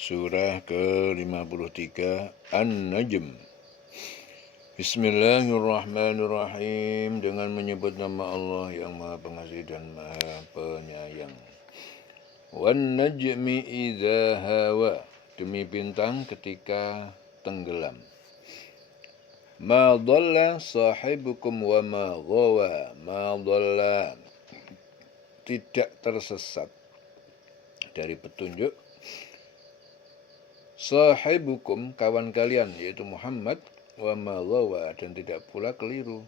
Surah ke-53 An-Najm. Bismillahirrahmanirrahim. Dengan menyebut nama Allah yang Maha Pengasih dan Maha Penyayang. Wan-najmi idza hawa. Demi bintang ketika tenggelam. Ma dhalla sahibukum wa ma ghawa. Ma dhalla, tidak tersesat dari petunjuk sahibukum, kawan kalian, yaitu Muhammad, wa ma ghawa, dan tidak pula keliru.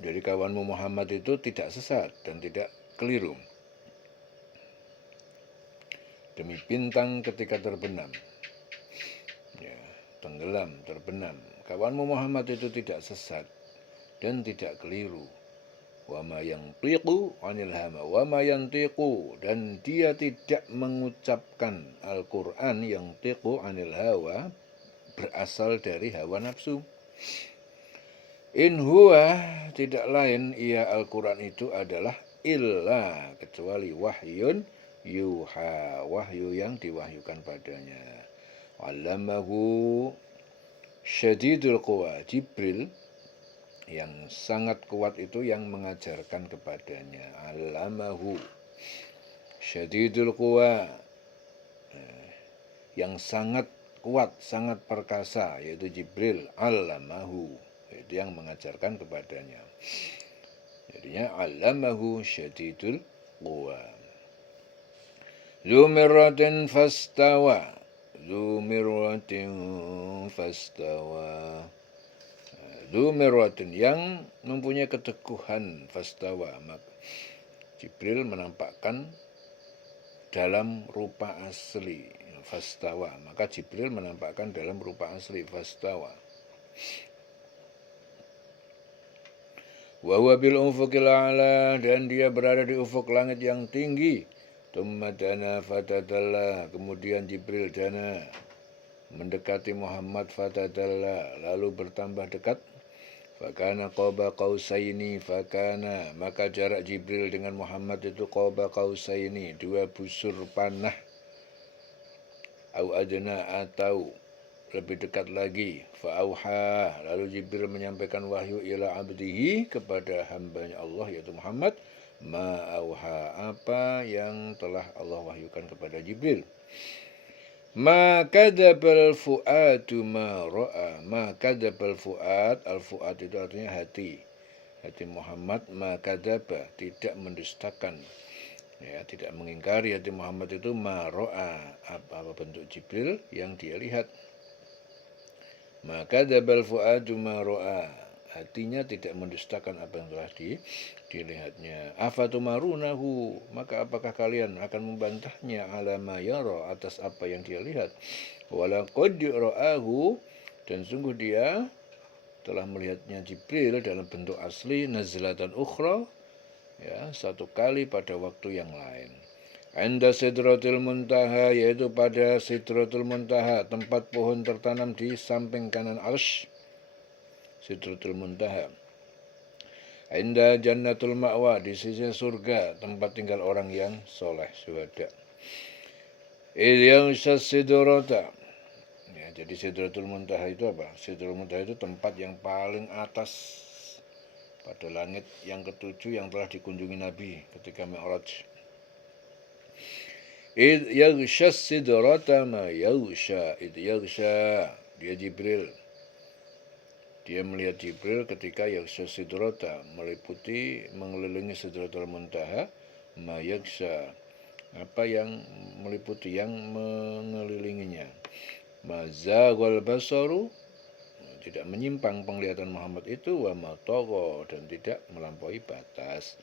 Jadi kawanmu Muhammad itu tidak sesat dan tidak keliru. Demi bintang ketika terbenam, ya, tenggelam, terbenam, kawanmu Muhammad itu tidak sesat dan tidak keliru. Wa ma yantiqu 'anil hawa, wa ma yantiqu, dan dia tidak mengucapkan Al-Qur'an yang tiqu 'anil hawa, berasal dari hawa nafsu. In huwa, tidak lain ia Al-Qur'an itu adalah illa, kecuali wahyun yuha, wahyu yang diwahyukan padanya. 'Allamahu syadidul quwa, Jibril yang sangat kuat itu yang mengajarkan kepadanya. 'Allamahu syadidul quwa, yang sangat kuat, sangat perkasa, yaitu Jibril. 'Allamahu, itu yang mengajarkan kepadanya. Jadinya 'allamahu syadidul quwa. Dzu mirratin fastawa, dzu mirratin fastawa, dzu mirratin, yang mempunyai keteguhan, fastawa, maka Jibril menampakkan dalam rupa asli, fastawa, maka Jibril menampakkan dalam rupa asli, fastawa. Wa huwa bil ufuqil a'la, dan dia berada di ufuk langit yang tinggi. Tsumma dana fatadalla, kemudian Jibril dana mendekati Muhammad, fatadalla, lalu bertambah dekat. Fakana qaba qausaini, fakana, maka jarak Jibril dengan Muhammad itu qaba qausaini, dua busur panah. Au adna, atau lebih dekat lagi. Fa'auha, lalu Jibril menyampaikan wahyu ila abdihi, kepada hambanya Allah yaitu Muhammad. Ma'auha, apa yang telah Allah wahyukan kepada Jibril. Ma kadzabal fu'adu ma ra'a, ma kadzabal fu'ad, al-fu'ad itu artinya hati. Hati Muhammad, ma kadzaba, tidak mendustakan, ya, tidak mengingkari hati Muhammad itu ma ra'a, apa bentuk Jibril yang dia lihat. Ma kadzabal fu'adu ma ra'a, hatinya tidak mendustakan apa yang telah dilihatnya. Afatumarunahu, maka apakah kalian akan membantahnya, ala ma yara, atas apa yang dia lihat. Walaqad ra'ahu, dan sungguh dia telah melihatnya Jibril dalam bentuk asli, nazlatan ukhra, ya, satu kali pada waktu yang lain. Anda Sidratul Muntaha, yaitu pada Sidratul Muntaha, tempat pohon tertanam di samping kanan arsy, Sidratul Muntaha. Anda Jannatul Ma'wa, di sisi surga, tempat tinggal orang yang soleh, syuhada. Yang Sidrata, ya, jadi Sidratul Muntaha itu apa? Sidratul Muntaha itu tempat yang paling atas pada langit yang ketujuh yang telah dikunjungi Nabi ketika Mi'raj. Yaghsha sidrata ma yaghsha, yaghsha, dia Jibril. Dia melihat Jibril ketika yaghsha sidrata, meliputi, mengelilingi Sidratul Muntaha, ma yaghsha, apa yang meliputi, yang mengelilinginya. Ma zaghal basaru, tidak menyimpang penglihatan Muhammad itu, wa ma tagha, dan tidak melampaui batas.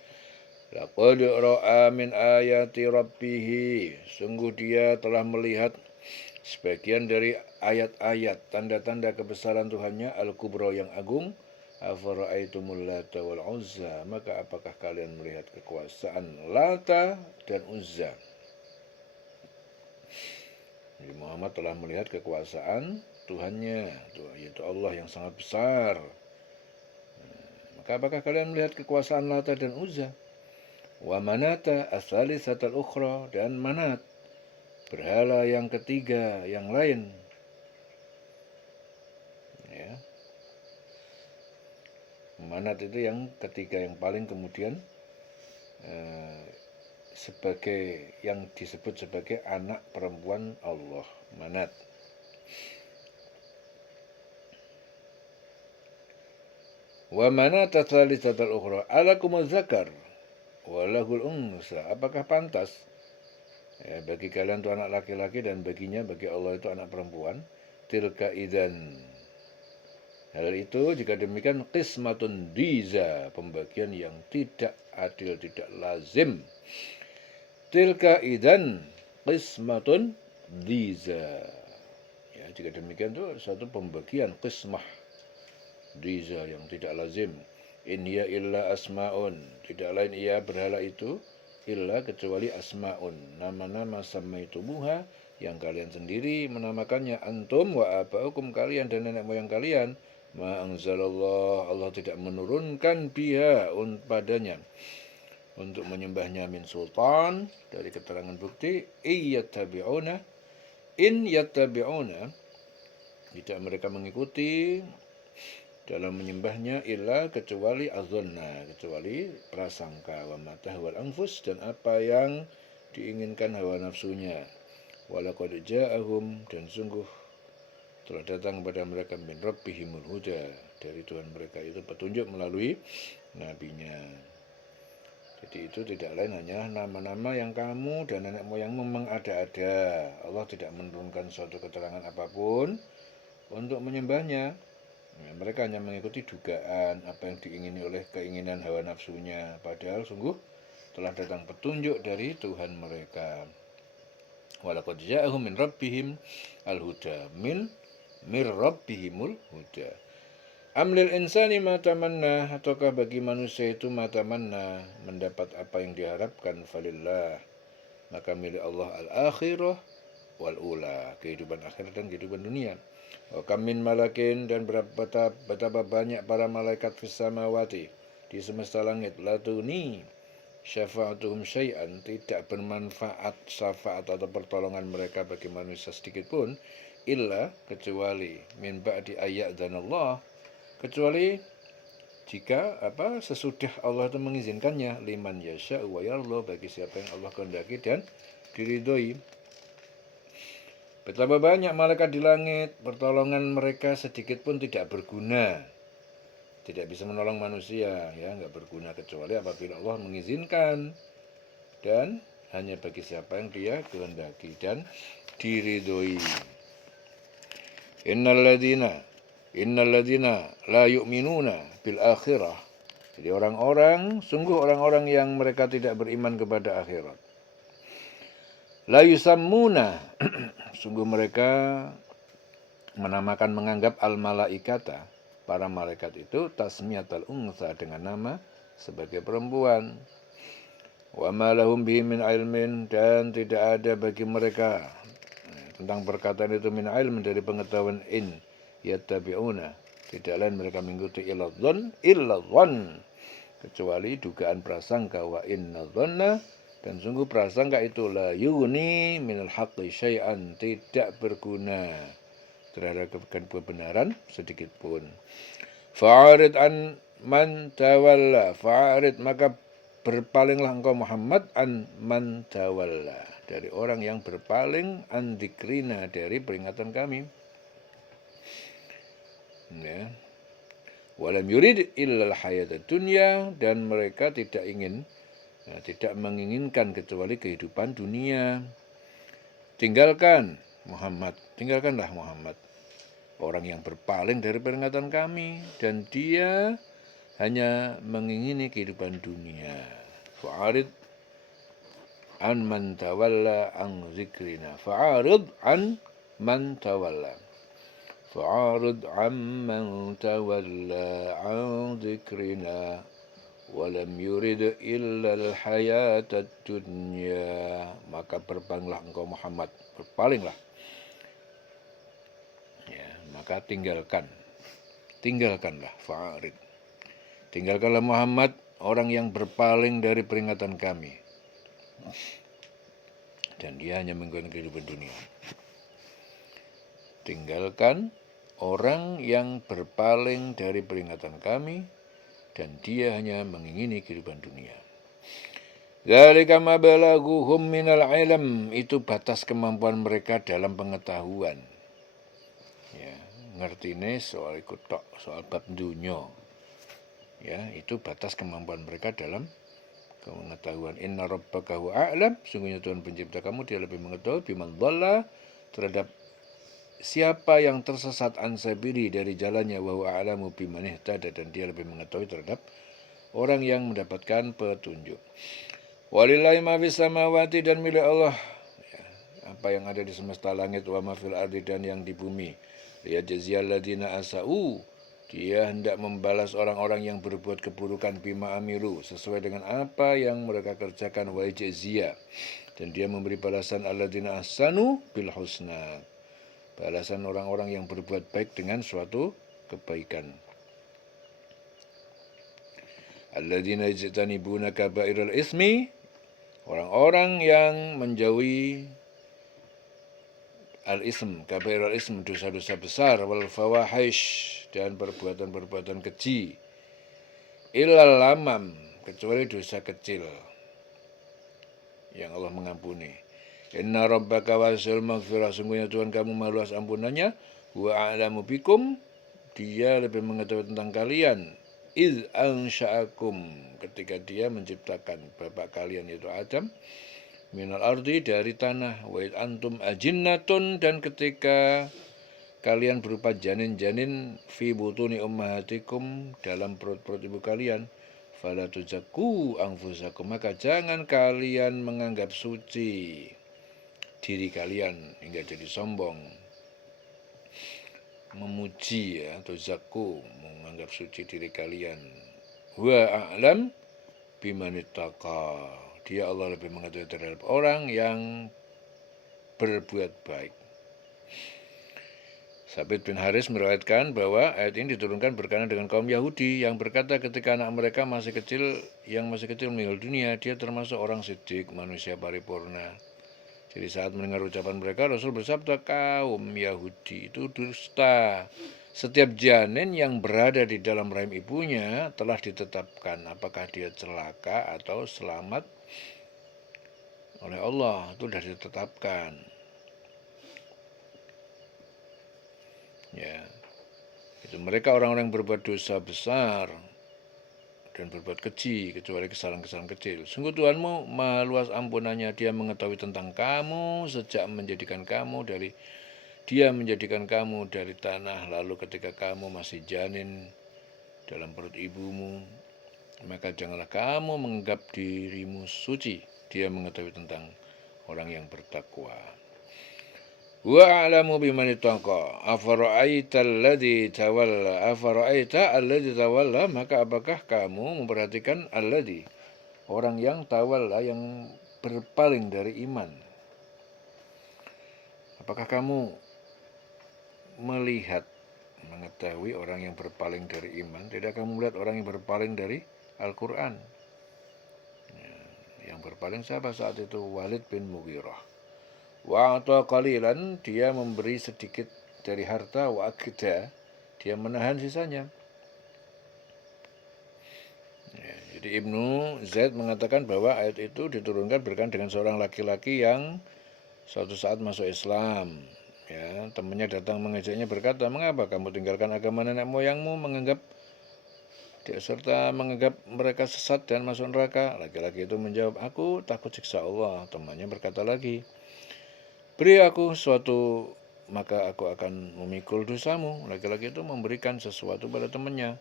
Laqad ra'a min ayati rabbih, sungguh dia telah melihat sebagian dari ayat-ayat, tanda-tanda kebesaran Tuhannya, al-kubra, yang agung. Afara'aitumul Lata wal Uzza, maka apakah kalian melihat kekuasaan Lata dan Uzza. Jadi Muhammad telah melihat kekuasaan Tuhannya, yaitu Allah yang sangat besar. Maka apakah kalian melihat kekuasaan Lata dan Uzza? Wa manata as-salisatal ukhra, dan Manat, berhala yang ketiga yang lain. Ya. Manat itu yang ketiga yang paling kemudian sebagai yang disebut sebagai anak perempuan Allah, Manat. Wa manat tsalitsatul ukhra alakumuz zakar walahul unsa. Apakah pantas ya, bagi kalian itu anak laki-laki dan bagi Allah itu anak perempuan? Tilka idzan. Hal itu jika demikian qismatun diza, pembagian yang tidak adil, tidak lazim. Tilka idzan qismatun diza. Ya, jika demikian itu satu pembagian qismah diza yang tidak lazim. In hiya illa asmaun, tidak lain ia berhala itu illa kecuali asmaun, nama-nama samaitumuha yang kalian sendiri menamakannya, antum wa abaukum, kalian dan nenek moyang kalian, ma anzalallah, Allah tidak menurunkan biha padanya untuk menyembahnya, min sultan, dari keterangan bukti, in yattabi'una, tidak mereka mengikuti dalam menyembahnya illa kecuali azonna, kecuali prasangka, wa matahwal anfus, dan apa yang diinginkan hawa nafsunya. Walaqad ja'ahum, dan sungguh telah datang kepada mereka min rabbihimul huda, dari Tuhan mereka itu petunjuk melalui nabinya. Jadi itu tidak lain hanya nama-nama yang kamu dan nenek moyangmu mengada-ada. Allah tidak menurunkan suatu keterangan apapun untuk menyembahnya. Ya, mereka hanya mengikuti dugaan apa yang diingini oleh keinginan hawa nafsunya, padahal sungguh telah datang petunjuk dari Tuhan mereka. Walaqad ja'ahum min rabbihim al-huda, min rabbihimul huda. Amlil insani ma tamanna, ataukah bagi manusia itu ma tamanna, mendapat apa yang diharapkan, falillah, maka milik Allah al-akhirah wal ula, kehidupan akhirat dan kehidupan dunia. Wa kam min malakin, dan betapa banyak para malaikat fis samawati, di semesta langit, la tuni syafa'atuhum syai'an, tidak bermanfaat syafaat atau pertolongan mereka bagi manusia sedikit pun, illa kecuali min ba'di ayyadzanallah, kecuali jika sesudah Allah itu mengizinkannya, liman yasha wa yarda, bagi siapa yang Allah kehendaki dan diridhoi. Betapa banyak malaikat di langit, pertolongan mereka sedikit pun tidak berguna, tidak bisa menolong manusia, ya, nggak berguna kecuali apabila Allah mengizinkan, dan hanya bagi siapa yang Dia kehendaki dan diridhoi. Innal ladzina la yu'minuna bil akhirah. Jadi sungguh orang-orang yang mereka tidak beriman kepada akhirat. La yusammuna, sungguh mereka menganggap al-malaikata, para malaikat itu, tasmiyatal unsa, dengan nama sebagai perempuan. Wa ma lahum bihi min ilmin, dan tidak ada bagi mereka tentang perkataan itu min ilmin, dari pengetahuan, in yattabi'una, tidak lain mereka mengikuti illa dhann, kecuali dugaan prasangka, wa inna dhanna, dan sungguh prasangka itu la yuni minal haqqi syai'an, tidak berguna terhadap kebenaran sedikit pun. Fa'arid an man tawalla, fa'arid, maka berpalinglah engkau Muhammad, an man tawalla, dari orang yang berpaling, an dzikrina, dari peringatan kami. Ya. Walam yurid illal hayatad dunya, dan mereka tidak menginginkan kecuali kehidupan dunia. Tinggalkanlah Muhammad, orang yang berpaling dari peringatan kami, dan dia hanya mengingini kehidupan dunia. Fa'arid an man tawalla an zikrina, fa'arid an man tawalla, fa'arid amman tawalla an zikrina, walam yurid illal hayatad dunya, maka berpalinglah engkau Muhammad, berpalinglah, ya, maka tinggalkanlah, fa'arid, tinggalkanlah Muhammad, orang yang berpaling dari peringatan kami. dan dia hanya menggunakan kehidupan dunia. Tinggalkan orang yang berpaling dari peringatan kami dan dia hanya mengingini kehidupan dunia. Dzalika mabalaghuhum minal ilm, itu batas kemampuan mereka dalam pengetahuan. Ya, ngertine soal ikut tok, soal bab dunya. Ya, itu batas kemampuan mereka dalam pengetahuan. Inna rabbaka huwa a'lam, sungguhnya Tuhan pencipta kamu dia lebih mengetahui biman dhalla, terhadap siapa yang tersesat an sabili dari jalannya, wa huwa a'lamu biman ihtada, dan dia lebih mengetahui terhadap orang yang mendapatkan petunjuk. Walillahi ma fis samawati, dan milik Allah ya, apa yang ada di semesta langit, wa ma fil ardi, dan yang di bumi. Liyajziyal ladzina asau, dia hendak membalas orang-orang yang berbuat keburukan bima amilu, sesuai dengan apa yang mereka kerjakan, wa yajziya, dan dia memberi balasan alladzina ahsanu bil husna, balasan orang-orang yang berbuat baik dengan suatu kebaikan. Alladzina yajtanibuna kabairal ismi, orang-orang yang menjauhi al-ism, kabairal ism, dosa-dosa besar, wal fawahish, dan perbuatan-perbuatan keji, illal lamam, kecuali dosa kecil yang Allah mengampuni. Inna rabbaka wasi'ul maghfirah, sungguhnya Tuhan kamu maha luas ampunannya, wa a'lamu bikum, dia lebih mengetahui tentang kalian, iz ansha'akum, ketika dia menciptakan bapak kalian yaitu Adam, minal ardi, dari tanah, wa id antum ajinnatun, dan ketika kalian berupa janin-janin, fi butuni ummahatikum, dalam perut-perut ibu kalian, fala tuzakku anfusakum, maka jangan kalian menganggap suci diri kalian hingga jadi sombong, memuji ya, tuzakku, menganggap suci diri kalian. Wa a'lam bimanittaqa, dia Allah lebih mengetahui terhadap orang yang berbuat baik. Sabit bin Haris meriwayatkan bahwa ayat ini diturunkan berkenaan dengan kaum Yahudi yang berkata ketika anak mereka masih kecil meninggal dunia, dia termasuk orang siddiq, manusia paripurna. Jadi saat mendengar ucapan mereka, Rasul bersabda, kaum Yahudi itu dusta. Setiap janin yang berada di dalam rahim ibunya telah ditetapkan apakah dia celaka atau selamat oleh Allah, itu sudah ditetapkan. Ya, itu mereka orang-orang yang berbuat dosa besar dan berbuat keji, kecuali kesalahan-kesalahan kecil. Sungguh Tuhanmu maha luas ampunannya, dia mengetahui tentang kamu sejak dia menjadikan kamu dari tanah, lalu ketika kamu masih janin dalam perut ibumu, maka janganlah kamu menganggap dirimu suci. Dia mengetahui tentang orang yang bertakwa. Wa a'lamu biman ittaqa, afara'aita alladzi tawalla, maka apakah kamu memperhatikan alladzi, orang yang tawalla, yang berpaling dari iman. Apakah kamu mengetahui orang yang berpaling dari iman? Tidak kamu melihat orang yang berpaling dari Al-Quran? Yang berpaling siapa saat itu? Walid bin Mughirah. Wa ata qalilan, dia memberi sedikit dari harta, wa akda, dia menahan sisanya. Ya, jadi Ibnu Zaid mengatakan bahwa ayat itu diturunkan berkenaan dengan seorang laki-laki yang suatu saat masuk Islam. Ya, temannya datang mengajaknya berkata, mengapa kamu tinggalkan agama nenek moyangmu, menganggap mereka sesat dan masuk neraka? Laki-laki itu menjawab, aku takut siksa Allah. Temannya berkata lagi, beri aku sesuatu, maka aku akan memikul dosamu. Laki-laki itu memberikan sesuatu pada temannya.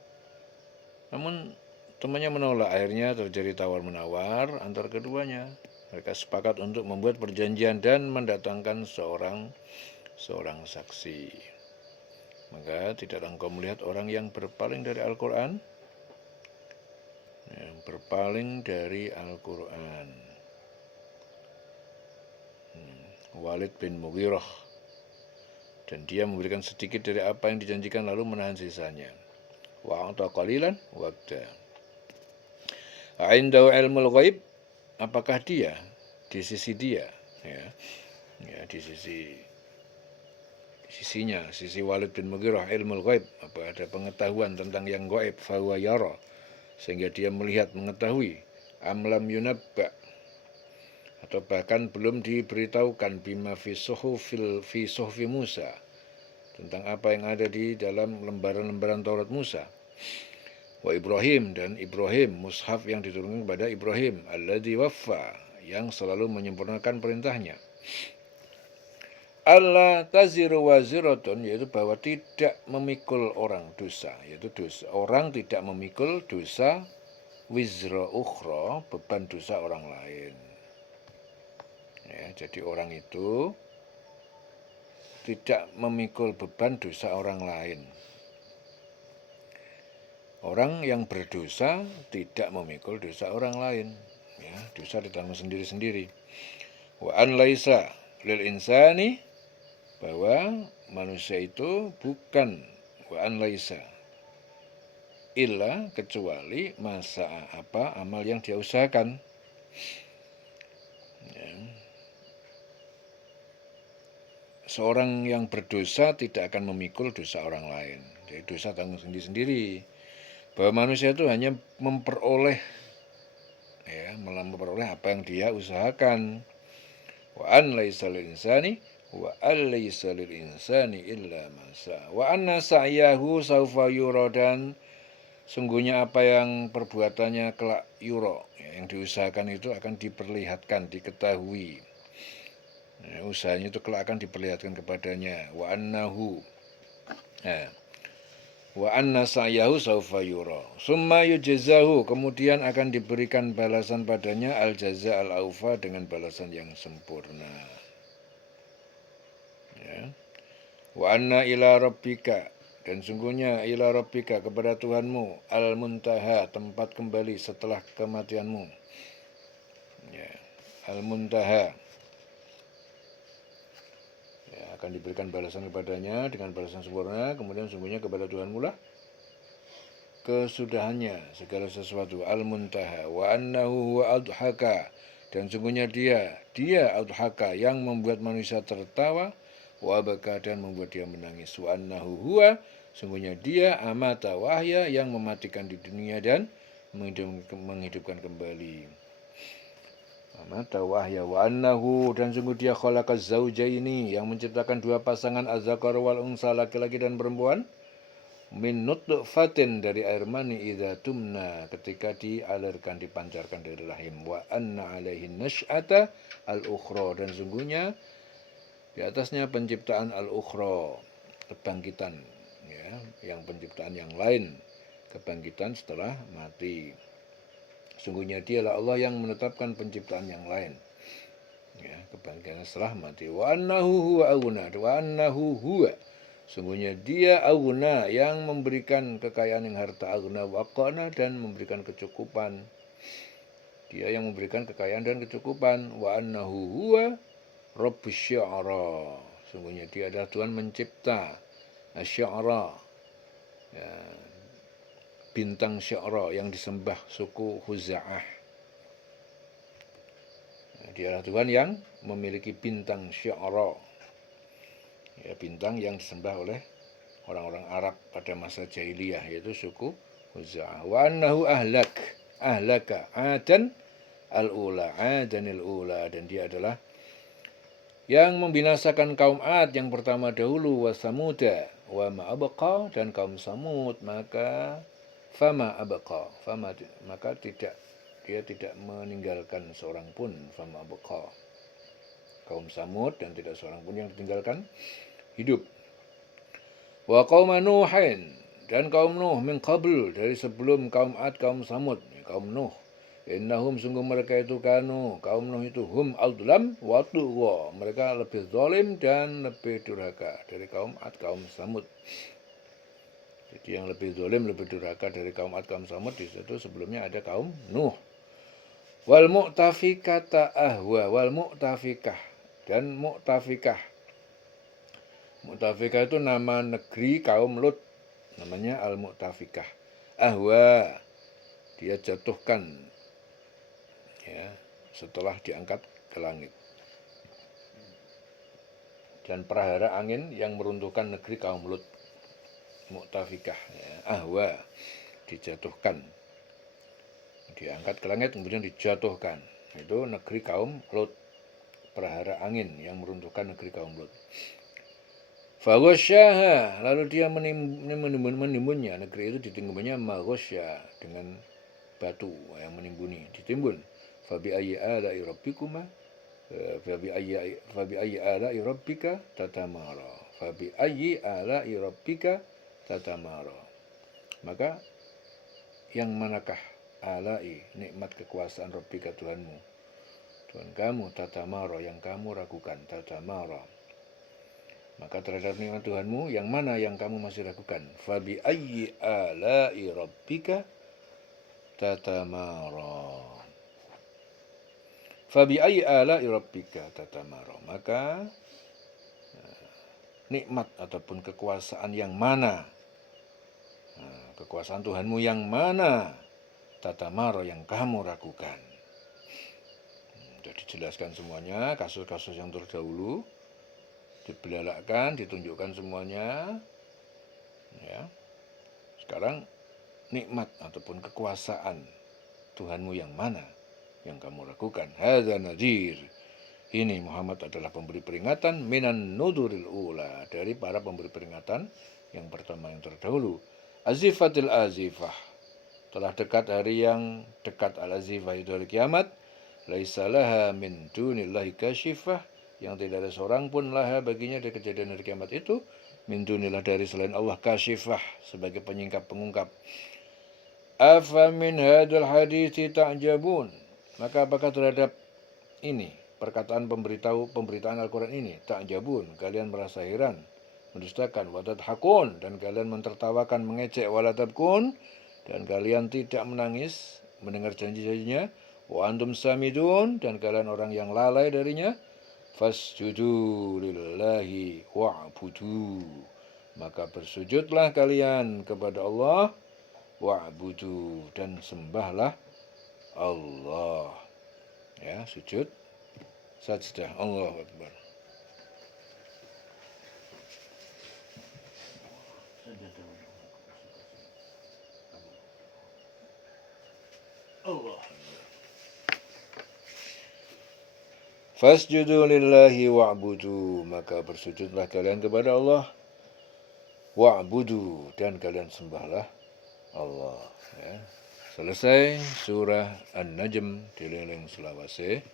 Namun temannya menolak. Akhirnya terjadi tawar-menawar antar keduanya. Mereka sepakat untuk membuat perjanjian dan mendatangkan seorang saksi. Maka tidaklah engkau melihat orang yang berpaling dari Al-Quran? Yang berpaling dari Al-Quran. Walid bin Mughirah, dan dia memberikan sedikit dari apa yang dijanjikan lalu menahan sisanya. Wa ata qalilan waqta. Indahu ilmul ghaib, apakah dia di sisi dia ya, ya di sisinya, sisi Walid bin Mughirah ilmul ghaib, apa ada pengetahuan tentang yang gaib, fahuwa yara, sehingga dia melihat mengetahui, amlam yunabba, atau bahkan belum diberitahukan bima fi suhfi Musa, tentang apa yang ada di dalam lembaran-lembaran Taurat Musa. Wa Ibrahim, dan Ibrahim, mushaf yang diturunkan kepada Ibrahim, alladzi waffa, yang selalu menyempurnakan perintahnya. Allah taziru waziratun, yaitu bahwa tidak memikul orang dosa, yaitu dosa orang tidak memikul dosa wizra ukhra, beban dosa orang lain. Ya, jadi orang itu tidak memikul beban dosa orang lain. Orang yang berdosa tidak memikul dosa orang lain. Ya, dosa ditanggung sendiri-sendiri. Wa an laisa lil insani, bahwa manusia itu bukan wa an laisa illa, kecuali masa apa amal yang dia usahakan. Ya. Seorang yang berdosa tidak akan memikul dosa orang lain. Jadi dosa tanggung sendiri-sendiri. Bahwa manusia itu hanya memperoleh, ya, memperoleh apa yang dia usahakan. Wa an laisa lil insani wa an laisa lil insani illa ma sa'a wa anna sa'yahu saufa yura, dan sungguhnya apa yang perbuatannya kelak yura, ya, yang diusahakan itu akan diperlihatkan, diketahui. Ya, usahanya itu kelak akan diperlihatkan kepadanya. Wa annahu, ya, wa anna sa'yahu saufa yura summa yujzahu, kemudian akan diberikan balasan padanya al jaza al aufa, dengan balasan yang sempurna. Ya. Wa anna ila rabbika, dan sungguhnya ila rabbika, kepada Tuhanmu, al muntaha, tempat kembali setelah kematianmu. Ya. Al muntaha, ya, akan diberikan balasan kepadanya dengan balasan sempurna. Kemudian sungguhnya kepada Tuhanmu lah kesudahannya segala sesuatu. Al muntaha wa annahu huwa adhaka, dan sungguhnya dia adhaka, yang membuat manusia tertawa, wa baka, dan membuat dia menangis. Wa annahu huwa, sungguhnya dia amata wahya, yang mematikan di dunia dan menghidupkan kembali. Amata wahya. Wa annahu, dan sungguh dia khalaqaz zaujaini, yang menciptakan dua pasangan, az-zakar wal unsa, laki-laki dan perempuan, min nutfatin, dari air mani, idza tumna, ketika dialirkan, dipancarkan dari rahim. Wa anna alaihin nasy'ata al-ukhra, dan sungguhnya di atasnya penciptaan al-ukhra, kebangkitan, ya, yang penciptaan yang lain, kebangkitan setelah mati. Sungguhnya dialah Allah yang menetapkan penciptaan yang lain, ya, kebangkitan setelah mati. Wa annahu huwa aghna, wa annahu huwa, sungguhnya dia aghna, yang memberikan kekayaan yang harta, aghna wa qana, dan memberikan kecukupan. Dia yang memberikan kekayaan dan kecukupan. Wa annahu huwa rabbus syu'ara, sungguhnya dia adalah Tuhan mencipta asy'ara, ya, bintang syu'ara yang disembah suku Khuza'ah. Dia adalah Tuhan yang memiliki bintang syu'ara, ya, bintang yang disembah oleh orang-orang Arab pada masa jahiliyah, yaitu suku Khuza'ah. Wa annahu ahlaka adan al-ula, adanil ula, dan dia adalah yang membinasakan kaum Ad yang pertama dahulu, wa samuda wa ma abqa, dan kaum Samud, maka fama abqa, maka dia tidak meninggalkan seorang pun, fama abqa, kaum Samud, dan tidak seorang pun yang ditinggalkan hidup. Wa qauma Nuhin, dan kaum Nuh, min qabl, dari sebelum kaum Ad, kaum Samud, kaum Nuh. Innahum, sungguh mereka itu, kaum Nuh itu, hum adlam wa tuwa, mereka lebih zalim dan lebih durhaka dari kaum Ad, kaum Samud. Jadi yang lebih zalim, lebih durhaka dari kaum Ad, kaum Samud, di situ sebelumnya ada kaum Nuh. Wal mu'tafikata ahwa, wal mu'tafikah, dan mu'tafikah. Mu'tafikah itu nama negeri kaum Lut, namanya al-mu'tafikah. Ahwa, dia jatuhkan, ya, setelah diangkat ke langit. dan prahara angin yang meruntuhkan negeri kaum Lut. Mu'tafikah, ya. Ahwa, dijatuhkan, diangkat ke langit kemudian dijatuhkan. Itu negeri kaum Lut, prahara angin yang meruntuhkan negeri kaum Lut. Faghasyaha, lalu dia menimbunnya, negeri itu ditimbunnya maghasya, dengan batu yang menimbuni, ditimbun. Fabi ayyi ala'i rabbikuma fabi ayyi ala'i rabbika tatamara. Fabi ayyi ala'i rabbika tatamara. Maka yang manakah ala'i, nikmat kekuasaan rabbika Tuhanmu, Tuhan kamu, tatamara, yang kamu ragukan, tatamara. Maka terhadap nikmat Tuhanmu yang mana yang kamu masih ragukan. Fabi ayyi ala'i rabbika tatamara. Fabi ayyi ala'i rabbika tatamara. Maka nikmat ataupun kekuasaan yang mana, kekuasaan Tuhanmu yang mana, tatamara, yang kamu ragukan. Sudah dijelaskan semuanya, kasus-kasus yang terdahulu dibelalakkan, ditunjukkan semuanya. Ya. Sekarang nikmat ataupun kekuasaan Tuhanmu yang mana yang kamu ragukan. Hadza nadhir. Ini Muhammad adalah pemberi peringatan minan nuduril ula, dari para pemberi peringatan yang pertama yang terdahulu. Azifatil azifah, telah dekat hari yang dekat. Al-azifah itu hari kiamat. Laisa laha min dunillahi kasyifah, yang tidak ada seorang pun laha baginya dari kejadian hari kiamat itu, min dunillah, dari selain Allah, kasyifah, sebagai penyingkap pengungkap. Afa min hadal hadithi ta'jabun, maka apakah terhadap ini, perkataan pemberitaan Al-Quran ini, ta'jabun, kalian merasa heran, mendustakan, wa tadhakun, dan kalian mentertawakan, mengecek, wa la tabkun, dan kalian tidak menangis mendengar janji-janjinya, wa antum samidun, dan kalian orang yang lalai darinya. Fasjudu lillahi wa'budu, maka bersujudlah kalian kepada Allah, wa'budu, dan sembahlah Allah. Ya, sujud, sajdah, Allahu Akbar. Allah. Fasjudu lillahi wa'budu, maka bersujudlah kalian kepada Allah, wa'budu, dan kalian sembahlah Allah. Ya. Selesai surah An-Najm, dililing selawase.